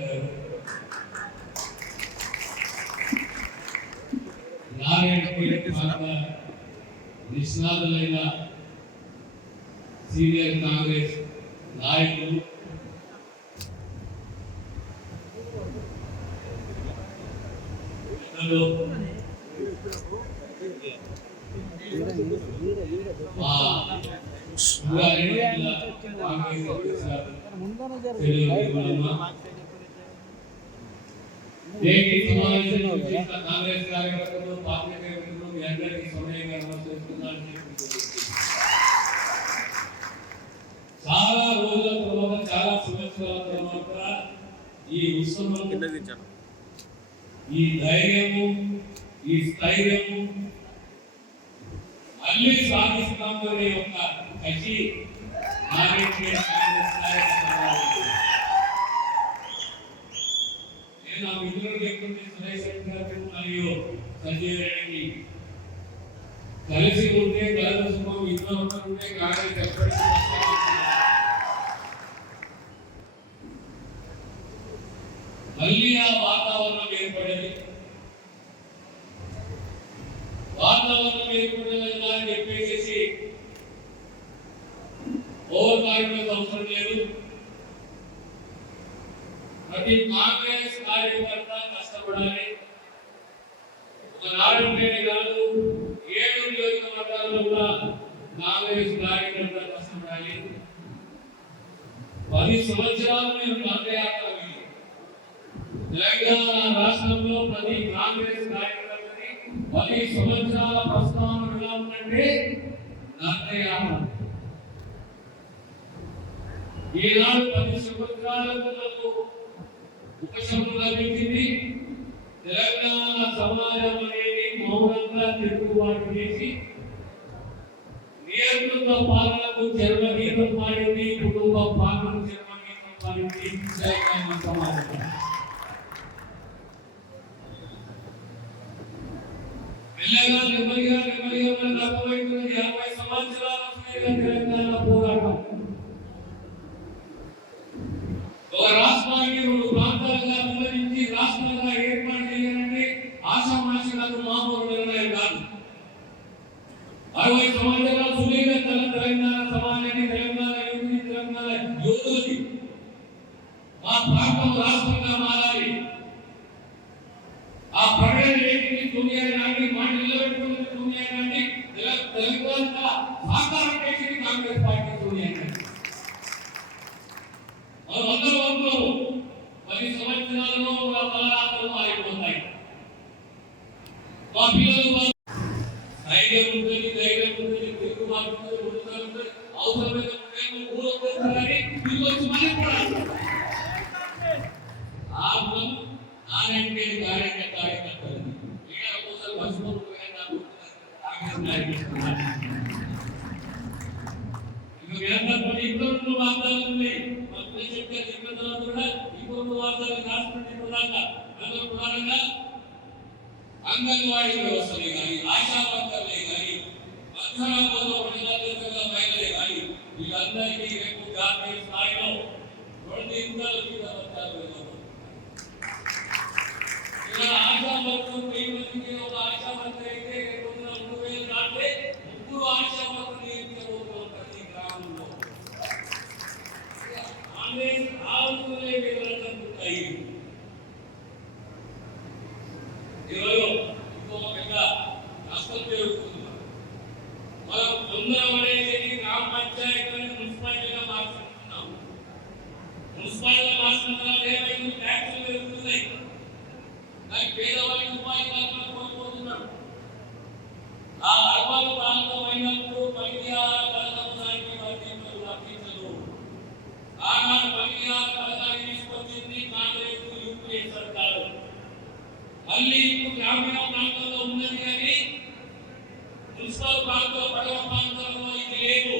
గారు నారాయణపేట ప్రాంత నిష్ణాతులైన సీనియర్ కాంగ్రెస్ నాయకులు కాంగ్రెస్ తెలుగు నేటి సమావేశం కాంగ్రెస్ కార్యకర్తలు పార్టీ మీ అందరికీ సమయంగా చాలా రోజుల తర్వాత చాలా సంవత్సరాల తర్వాత ఈ ఉత్సవం ఈ ధైర్యము ఈ స్థైర్యము మళ్ళీ సాధిస్తాము అనే ఒక కసి నారాయణ కాంగ్రెస్ కార్యకర్తలు నేను ఆ మిత్రులు చెప్తుంటే సురేష్ రెడ్డి గారు మరియు సంజయ్ రెడ్డికి కలిసి ఉంటే కలదు సుఖం ఇంట్లో ఉంటే కానీ చెప్పండి. మళ్ళీ ఆ వాతావరణం ఏర్పడేది. వాతావరణం ఏర్పడలేదా అని చెప్పేసి ఓవర్ కాన్ఫిడెన్స్ అవసరం లేదు. ప్రతి కాంగ్రెస్ కార్యకర్త కష్టపడాలి. ఒక నారాయణపేట కాదు ఏడు నియోజకవర్గాల్లో కూడా కాంగ్రెస్ కార్యకర్త కష్టపడాలి. పది సంవత్సరాలు మేము పాదయాత్ర తెలంగాణ రాష్ట్రంలో ప్రతి కాంగ్రెస్ కార్యకర్తని పది సంవత్సరాల ప్రస్థానం ఎలా ఉందంటే పాదయాత్ర ఈనాడు పది సంవత్సరాలకు ఉపశమనం లభించింది తెలంగాణ సమాజం అనేది మౌనంగా తిరుగుబాటు చేసి నియంత్రణ పాలనకు జన్మగీతం పాడింది కుటుంబ పాలన జన్మగీతం పాడింది తెలంగాణ సమాజం. మెల్లగా నెమ్మదిగా నెమ్మదిగా మనకు అర్థమవుతుంది యాభై సంవత్సరాల తెలంగాణ పోరాటం. ఒక రాష్ట్రానికి విభజించి రాష్ట్రంగా ఏర్పాటు చేయాలంటే ఆశామాషికాలు మామూలు నిర్ణయం కాదు. అరవై సంవత్సరాల సుదీర్ఘ తెలంగాణ సమాజాన్ని తెలంగాణ యువతిని తెలంగాణ యోధులకి మా ప్రాంతం రాష్ట్రంగా మారాలి. ఆ ప్రకటన రేటింగ్ సోనియా గాంధీ మాట నిలబెట్టుకున్న సోనియా గాంధీ తెలంగాణ సాకారం చేసింది కాంగ్రెస్ పార్టీ సోనియా గాంధీ. అందరూ అనుకోము పది సంవత్సరాలలో మా తలరాత్రులు మారిపోతాయి. మా పిల్లలు ధైర్యం ఉంటుంది ధైర్యం ఉంటుంది తిరుగుబాటు ఉంటుంది ఉంటుంది అవసరమైన అంగన్వాడీ వ్యవస్థలే కానీ ఆశా వర్కర్లే కానీ మధ్యాహ్నంలో ప్రజాతంత్రంగా మహిళలే కానీ వీళ్ళందరికీ రేపు జాతీయ స్థాయిలో రెండు ఇంతలు జీతభత్యాలు ఇవ్వబడుతున్నాయి. ఇలా ఆశా వర్కర్ వెయ్యి మందికి ఒక ఆశా వర్కర్ అయితే రేపు పొద్దున మూడు వేలు దాటితే ముగ్గురు ఆశా వర్కర్లు నియమించబోతున్నాం ప్రతి గ్రామంలో ఆన్లైన్ ఆలోచనలే వివరంగా ఉంటాయి ఆ అర్బన్ ప్రాంతం అయినప్పుడు పరిహార పథకం వర్తించదు వర్తించదు ఆనాడు పరిహార పథకాన్ని తీసుకొచ్చింది కాంగ్రెస్ యూపీఏ సర్కారు మళ్ళీ ఇప్పుడు గ్రామీణ ప్రాంతంలో ఉన్నది కానీ మున్సిపల్ ప్రాంతం పడవ ప్రాంతంలో ఇది లేదు.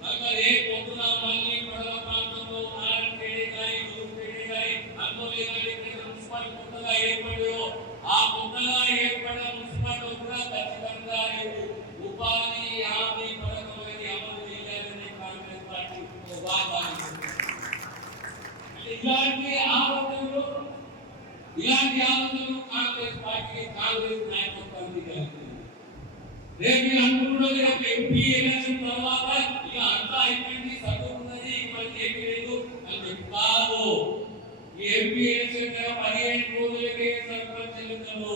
కనుక రేపు పొద్దున మళ్ళీ పడవ ప్రాంతంలో కానీ కానీ కానీ కొత్తగా ఆ కొత్తగా ఏర్పడిన ఇలాంటి ఆలోచనలు ఇలాంటి ఆలోచనలు కాంగ్రెస్ పార్టీ కాంగ్రెస్ నాయకత్వానికి కలిగింది రేపు అనుకున్న ఎంపీ ఎలక్షన్ తర్వాత ఇక అంతా అయిపోయింది చదువుకున్నది మనకి ఏమీ లేదు. అని చెప్పి కాదు. ఎంపీ ఎలక్షన్ పదిహేను రోజులకే సర్పంచ్ ఎన్నికలు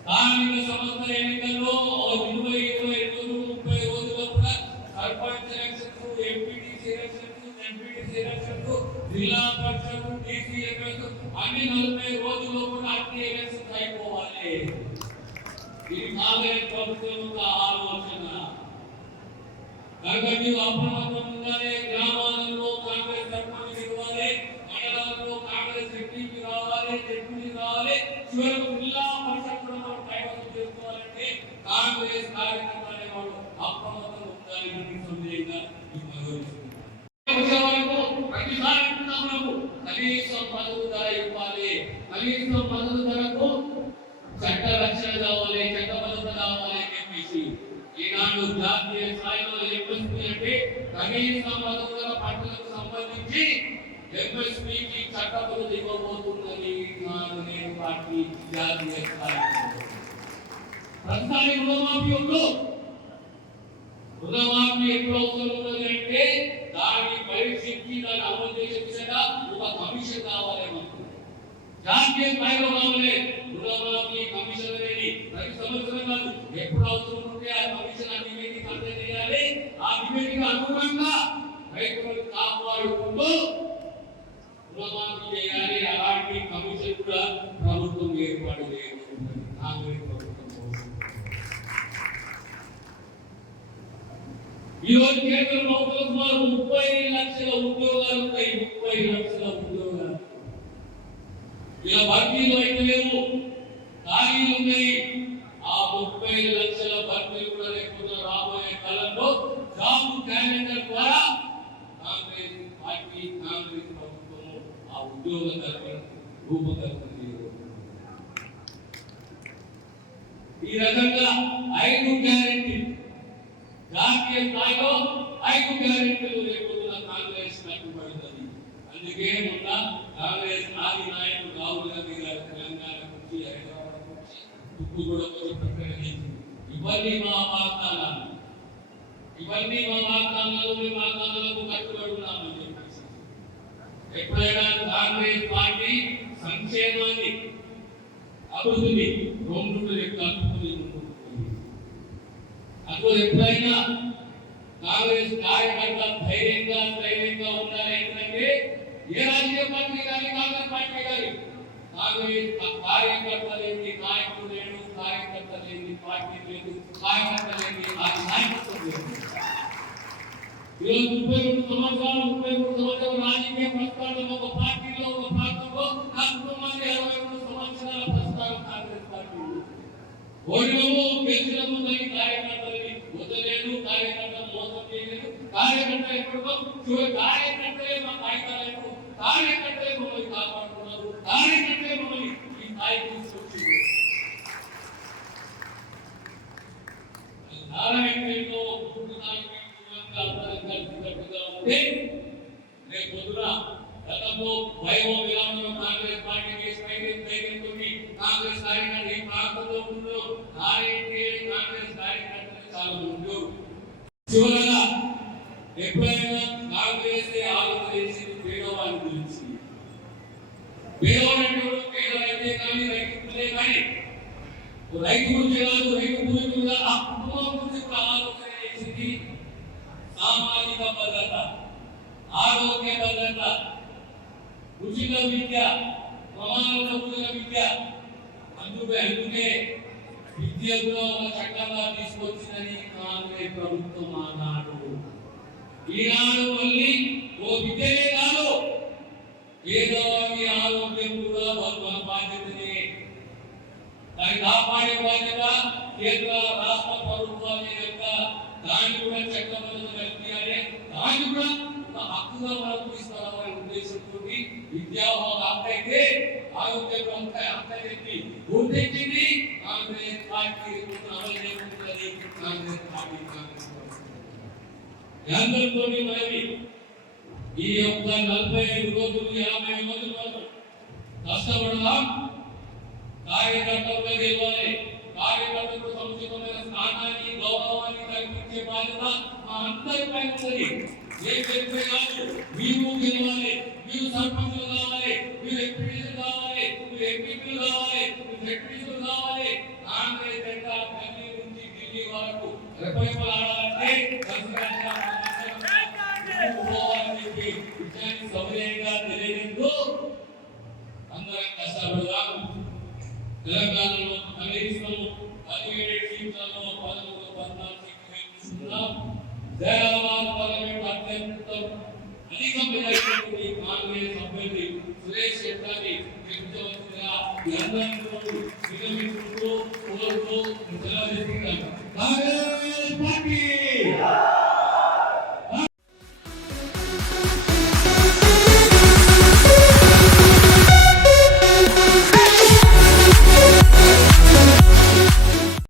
స్థానిక సంస్థ ఎన్నికల్లో జిల్లా పరిషత్ డీసీ ఎలక్షన్స్ అన్ని నలభై రోజుల్లో కూడా అన్ని ఎలక్షన్స్ అయిపోవాలి ఇది కాంగ్రెస్ ప్రభుత్వం యొక్క ఆలోచన కాబట్టి అప్రమత్తం ఈనాడు జాతీయ స్థాయిలో ఎంఎస్పీ అంటే కనీస మద్దతు పంటలకు సంబంధించి ఎంఎస్పీకి చట్ట భద్రత ఇవ్వబోతుందని నేను పార్టీ జాతీయ స్థాయిలో ప్రతిసారి రుణమాఫీ ఉందో రుణమాఫీ ఎప్పుడు అవసరం ఉన్నది అంటే దాన్ని పరీక్షించి దాన్ని అమలు చేసే విధంగా ఒక కమిషన్ కావాలి మనకు జాతీయ స్థాయిలో కావాలి. రుణమాఫీ కమిషన్ అనేది ఎప్పుడు అవసరం ఉంటే ఆ కమిషన్ నివేదిక అందజేయాలి ఆ నివేదిక అనుగుణంగా రైతులను కాపాడుకుంటూ రుణమాఫీ చేయాలి. అలాంటి కమిషన్ కూడా ప్రభుత్వం ఏర్పాటు చేయబోతుంది కాంగ్రెస్ ప్రభుత్వం కోసం. కేంద్ర ప్రభుత్వం సుమారు ముప్పై లక్షల ఉద్యోగాలు ఉన్నాయి ముప్పై లక్షల ఉద్యోగాలు. ఇలా భర్తీలు అయితే లేవు. ఖాళీలు ఉన్నాయి. క్యాలెండర్ ద్వారా కాంగ్రెస్ పార్టీ కాంగ్రెస్ ప్రభుత్వం ఆ ఉద్యోగ ధరని రూపకల్పన చేయబోతుంది ఈ రకంగా ఐదు గ్యారెంటీ జాతీయ స్థాయిలో ఐదు గ్యారెంటీలు లేకుండా కాంగ్రెస్ కట్టుబడుతుంది అందుకే మొన్న కాంగ్రెస్ ఆది నాయకుడు రాహుల్ గాంధీ గారు తెలంగాణ నుంచి హైదరాబాద్ నుంచి తుక్కుగూడ వచ్చి ప్రకటించింది ఇవన్నీ మా వాగ్దానాలు ఇవన్నీ మా వాగ్దానాలు మీ వాగ్దానాలకు కట్టుబడి ఉన్నామని చెప్పేసి ఎప్పుడైనా కాంగ్రెస్ పార్టీ సంక్షేమాన్ని అభివృద్ధిని రెండు యొక్క కలుపుకుని అప్పుడు ఎప్పుడైనా కాంగ్రెస్ కార్యకర్త ధైర్యంగా ధైర్యంగా ఉండాలి ఏంటంటే ఏ రాజకీయ పార్టీ కానీ కాంగ్రెస్ పార్టీ కానీ కాంగ్రెస్ కార్యకర్త లేని నాయకుడు లేడు కార్యకర్త లేని పార్టీ లేదు కార్యకర్త లేని నాయకత్వం లేదు. ఈరోజు ముప్పై రెండు సంవత్సరాలు ముప్పై మూడు సంవత్సరాలు రాజకీయ ప్రస్థానం ఒక పార్టీలో ఒక కుటుంబానికి మూడు సంవత్సరాల ప్రస్థానం కాంగ్రెస్ పార్టీ ఓడినము గెలిచినము దానికి వదలేదు కార్యకర్త మోసం చేయలేదు కార్యకర్త చివరి కార్యకర్తలే మా కార్యకర్తలే మమ్మల్ని కాపాడుతున్నారు కార్యకర్తలే మమ్మల్ని ఈ స్థాయికి తీసుకొచ్చింది మూడు నాలుగు రేపు పొద్దున గతంలో వైభవ విరామంలో కాంగ్రెస్ పార్టీ కేసు పైకి ధైర్యంతో కాంగ్రెస్ కార్యకర్త ఏ ప్రాంతంలో ఉందో నారాయణ కాంగ్రెస్ కార్యకర్తలు చాలా చివరగా ఎప్పుడైనా కాంగ్రెస్ ఆలోచన చేసింది గురించి పేదవాడు పేదలైతే కానీ రైతులే కానీ రైతు గురించి కాదు రైతు గురించి కూడా ఆ కుటుంబం గురించి కూడా ఆలోచన సామాజిక భద్రత ఆరోగ్య భద్రత ఉచిత విద్య ప్రమాణంలో ఉచిత విద్య అందుకే అందుకే విద్య ఒక చట్టంగా తీసుకొచ్చిందని కాంగ్రెస్ ప్రభుత్వం ఆనాడు ఈనాడు మళ్ళీ ఓ విద్యే కాదు పేదవాడి ఆరోగ్యం కూడా మన బాధ్యతనే. దాన్ని కాపాడే బాధ్యత కేంద్ర రాష్ట్ర ప్రభుత్వాల యొక్క దాన్ని కూడా చట్టబద్ధత కల్పించాలి దాన్ని కూడా ఒక హక్కుగా మనకు ఇస్తామనే ఉద్దేశంతో విద్యా ఒక హక్కు అయితే ఆరోగ్యం ఒక హక్కు చెప్పి. గుర్తించింది కాంగ్రెస్ పార్టీ అమలు చేయబోతున్నది కాంగ్రెస్ పార్టీ కాంగ్రెస్ పార్టీ. మనవి ఈ యొక్క నలభై ఐదు రోజులు యాభై రోజుల వరకు కష్టపడదాం కార్యకర్తలుగా గెలవాలి. కార్యకర్తలకు సముచితమైన స్థానాన్ని గౌరవాన్ని కల్పించే బాధ్యత మా అందరిపై ఉన్నది. ఏ వ్యక్తి కాదు మీరు గెలవాలి మీరు సర్పంచులు కావాలి మీరు ఎంపీలు కావాలి మీరు ఎంపీలు కావాలి మీరు సెక్రటరీలు కావాలి కాంగ్రెస్ జెండా ఢిల్లీ నుంచి ఢిల్లీ వరకు విషయాన్ని తెలియజేస్తూ అందరం కష్టపడదాం తెలంగాణలో కనీసం పదిహేడు సీట్లలో పదమూడు హైదరాబాద్ పార్లమెంట్ అత్యంత అధిక మెజారిటీ కాంగ్రెస్ అభ్యర్థి సురేష్ శెట్టాని గెలిపించవలసిందిగా మీ అందరితో విరమించుకుంటూ కోరుతూ సెలవు తీసుకుంటాను కాంగ్రెస్ పార్టీ